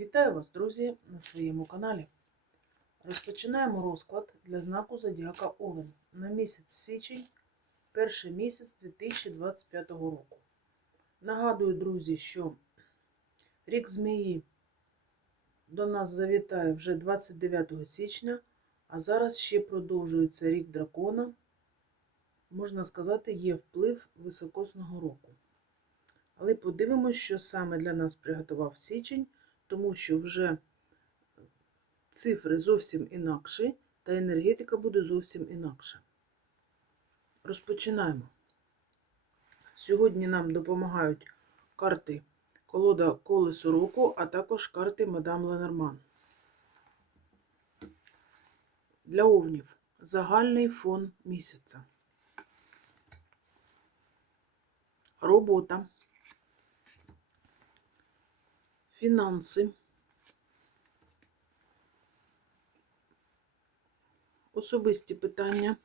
Вітаю вас, друзі, на своєму каналі. Розпочинаємо розклад для знаку Зодіака Овен на місяць січень, перший місяць 2025 року. Нагадую, друзі, що рік змії до нас завітає вже 29 січня, а зараз ще продовжується рік дракона. Можна сказати, є вплив високосного року. Але подивимось, що саме для нас приготував січень тому що вже цифри зовсім інакші, та енергетика буде зовсім інакша. Розпочинаємо. Сьогодні нам допомагають карти колода Колесо року, а також карти Мадам Ленорман. Для овнів загальний фон місяця. Робота. Фінанси, особисті питання,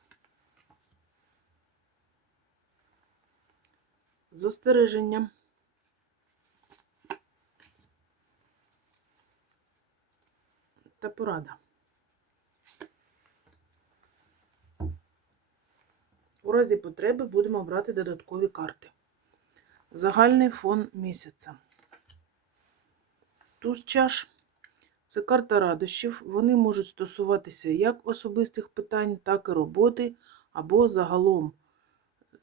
застереження, та порада. У разі потреби будемо брати додаткові карти. Загальний фон місяця. Туз чаш це карта радощів. Вони можуть стосуватися як особистих питань, так і роботи, або загалом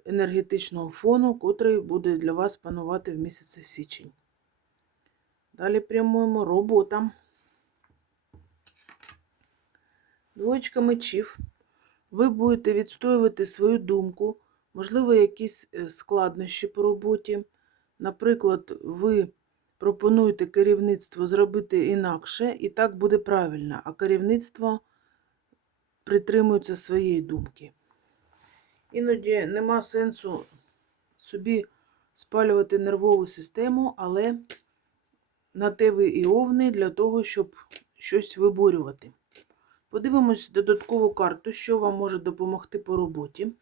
енергетичного фону, котрий буде для вас панувати в місяці січень. Далі прямуємо робота. Двоєчка мечів. Ви будете відстоювати свою думку, можливо, якісь е, складнощі по роботі. Наприклад, ви пропонуєте керівництво зробити інакше, і так буде правильно, а керівництво притримується своєї думки. Іноді нема сенсу собі спалювати нервову систему, але на те ви і овни для того, щоб щось виборювати. Подивимось додаткову карту, що вам може допомогти по роботі.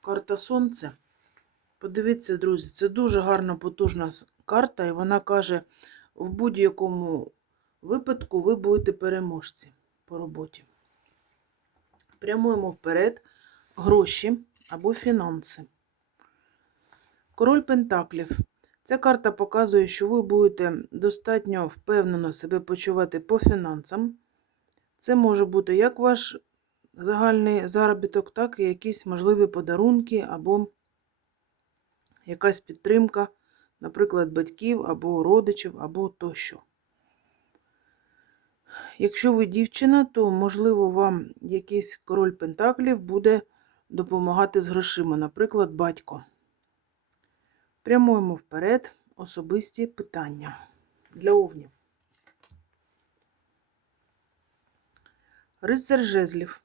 Карта Сонце. Подивіться, друзі, це дуже гарна потужна карта, і вона каже, в будь-якому випадку ви будете переможці по роботі. Прямуємо вперед гроші або фінанси. Король Пентаклів. Ця карта показує, що ви будете достатньо впевнено себе почувати по фінансам. Це може бути як ваш загальний заробіток, так і якісь можливі подарунки або якась підтримка, наприклад, батьків або родичів, або тощо. Якщо ви дівчина, то, можливо, вам якийсь король Пентаклів буде допомагати з грошима, наприклад, батько. Прямуємо вперед особисті питання для овнів. Рицар жезлів.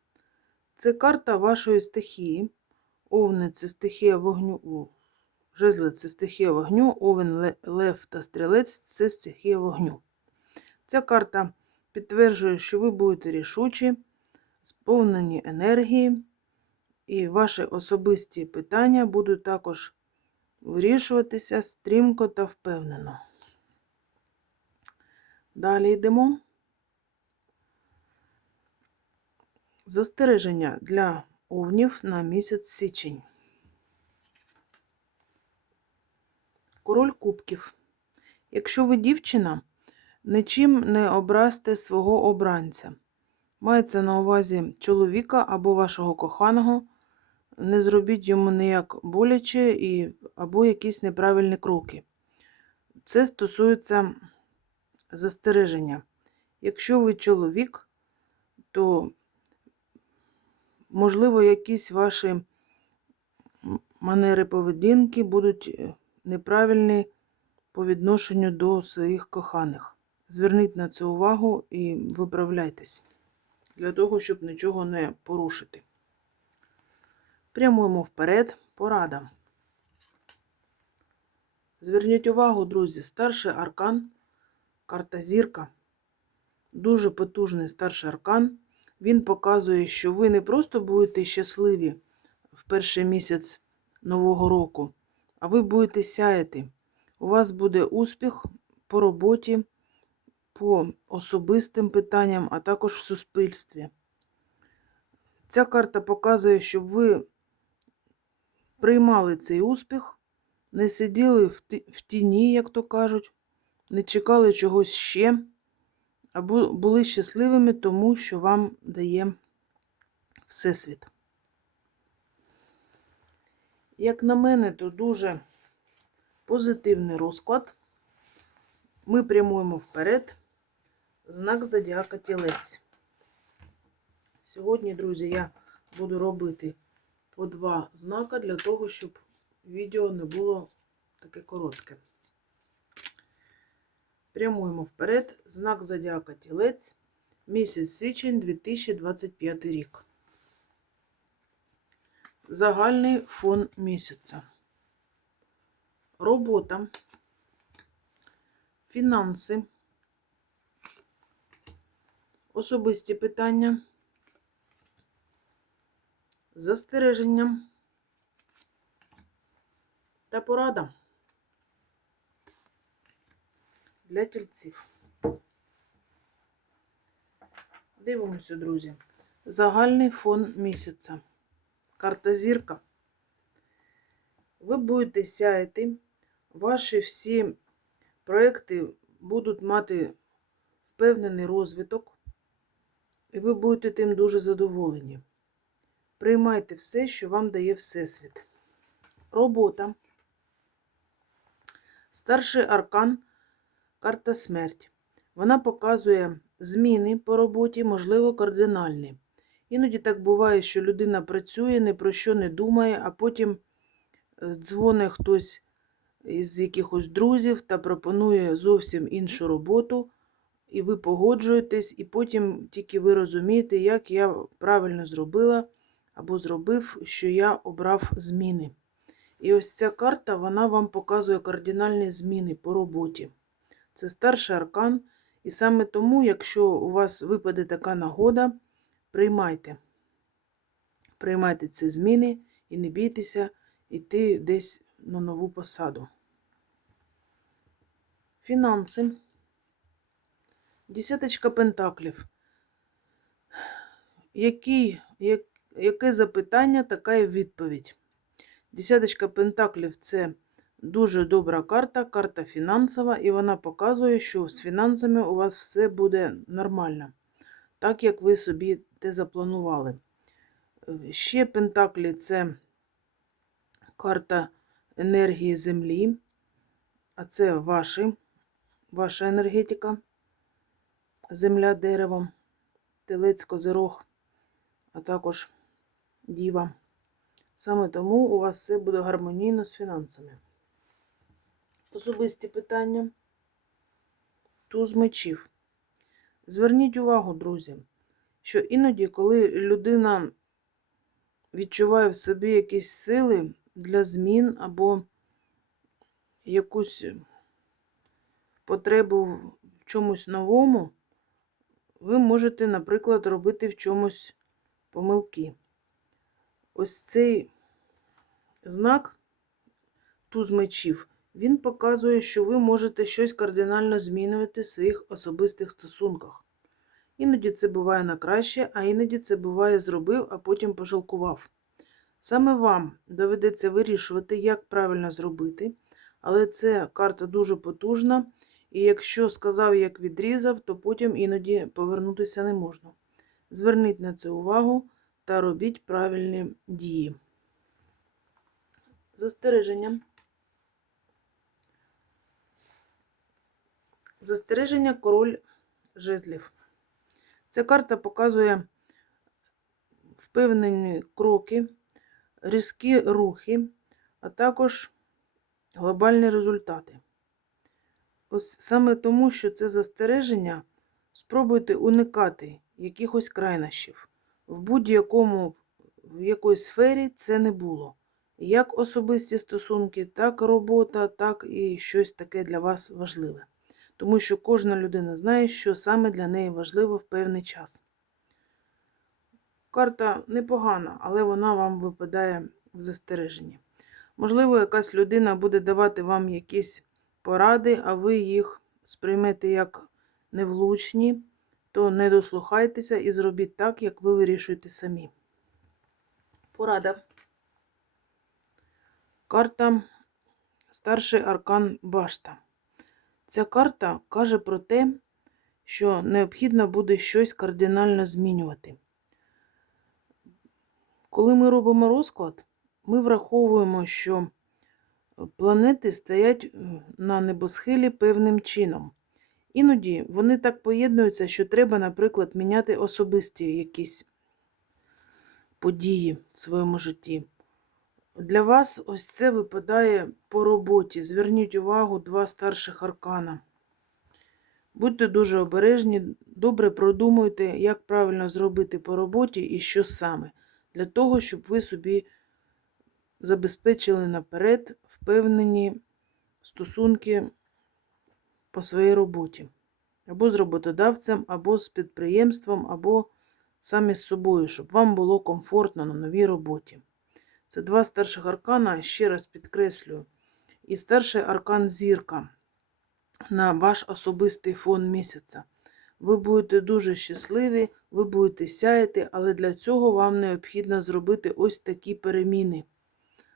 Це карта вашої стихії. Овни це стихія вогню. Жезли це стихія вогню, овен, лев та стрілець це стихія вогню. Ця карта підтверджує, що ви будете рішучі, сповнені енергії, і ваші особисті питання будуть також вирішуватися стрімко та впевнено. Далі йдемо. Застереження для овнів на місяць січень. Король кубків. Якщо ви дівчина, нічим не образьте свого обранця. Мається на увазі чоловіка або вашого коханого, не зробіть йому ніяк боляче і, або якісь неправильні кроки. Це стосується застереження. Якщо ви чоловік, то, можливо, якісь ваші манери поведінки будуть е, неправильний по відношенню до своїх коханих. Зверніть на це увагу і виправляйтесь для того, щоб нічого не порушити. Прямуємо вперед, порада. Зверніть увагу, друзі, старший аркан, карта зірка. Дуже потужний старший аркан. Він показує, що ви не просто будете щасливі в перший місяць Нового року, а ви будете сяяти. У вас буде успіх по роботі, по особистим питанням, а також в суспільстві. Ця карта показує, щоб ви приймали цей успіх, не сиділи в тіні, як то кажуть, не чекали чогось ще, а були щасливими тому, що вам дає Всесвіт. Як на мене, то дуже позитивний розклад. Ми прямуємо вперед. Знак зодіака тілець. Сьогодні, друзі, я буду робити по два знака для того, щоб відео не було таке коротке. Прямуємо вперед. Знак зодіака тілець. Місяць січень 2025 рік. Загальний фон місяця. Робота. Фінанси. Особисті питання. Застереження. Та порада. Для тільців. Дивимося, друзі. Загальний фон місяця. Карта зірка. Ви будете сяяти. Ваші всі проекти будуть мати впевнений розвиток, і ви будете тим дуже задоволені. Приймайте все, що вам дає Всесвіт. Робота. Старший аркан карта смерть. Вона показує зміни по роботі, можливо, кардинальні. Іноді так буває, що людина працює, ні про що не думає, а потім е, дзвонить хтось із якихось друзів та пропонує зовсім іншу роботу, і ви погоджуєтесь, і потім тільки ви розумієте, як я правильно зробила або зробив, що я обрав зміни. І ось ця карта вона вам показує кардинальні зміни по роботі. Це старший аркан, і саме тому, якщо у вас випаде така нагода, приймайте. Приймайте ці зміни і не бійтеся йти десь на нову посаду. Фінанси. Десяточка пентаклів. Який, як, яке запитання, така і відповідь. Десяточка пентаклів це дуже добра карта, карта фінансова, і вона показує, що з фінансами у вас все буде нормально, так як ви собі те запланували. Е, Ще пентаклі це карта енергії Землі, а це ваші, ваша енергетика, земля, дерево, телець, козирог, а також діва. Саме тому у вас все буде гармонійно з фінансами. Особисті питання. Туз мечів. Зверніть увагу, друзі, що іноді, коли людина відчуває в собі якісь сили для змін або якусь потребу в чомусь новому, ви можете, наприклад, робити в чомусь помилки. Ось цей знак туз мечів, він показує, що ви можете щось кардинально змінювати в своїх особистих стосунках. Іноді це буває на краще, а іноді це буває зробив, а потім пожалкував. Саме вам доведеться вирішувати, як правильно зробити, але це карта дуже потужна, і якщо сказав, як відрізав, то потім іноді повернутися не можна. Зверніть на це увагу та робіть правильні дії. Застереження. Застереження король жезлів. Ця карта показує впевнені кроки, різкі рухи, а також глобальні результати. Ось саме тому, що це застереження, спробуйте уникати якихось крайнощів. В будь-якому в якої сфері це не було. Як особисті стосунки, так робота, так і щось таке для вас важливе. Тому що кожна людина знає, що саме для неї важливо в певний час. Карта непогана, але вона вам випадає в застереженні. Можливо, якась людина буде давати вам якісь поради, а ви їх сприймете як невлучні, то не дослухайтеся і зробіть так, як ви вирішуєте самі. Порада. Карта Старший аркан Башта. Ця карта каже про те, що необхідно буде щось кардинально змінювати. Коли ми робимо розклад, ми враховуємо, що планети стоять е, на небосхилі певним чином. Іноді вони так поєднуються, що треба, наприклад, міняти особисті якісь події в своєму житті. Для вас ось це випадає по роботі. Зверніть увагу два старших аркана. Будьте дуже обережні, добре продумуйте, як правильно зробити по роботі і що саме, для того, щоб ви собі забезпечили наперед впевнені стосунки по своїй роботі. Або з роботодавцем, або з підприємством, або самі з собою, щоб вам було комфортно на новій роботі. Це два старших аркана, ще раз підкреслюю. І старший аркан зірка на ваш особистий фон місяця. Ви будете дуже щасливі, ви будете сяяти, але для цього вам необхідно зробити ось такі переміни.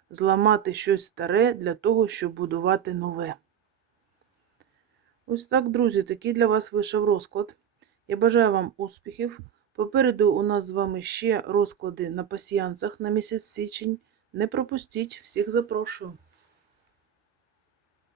Зламати щось старе для того, щоб будувати нове. Ось так, друзі, такий для вас вийшов розклад. Я бажаю вам успіхів. Попереду у нас з вами ще розклади на пасіянцях на місяць січень. Не пропустіть, всіх запрошую.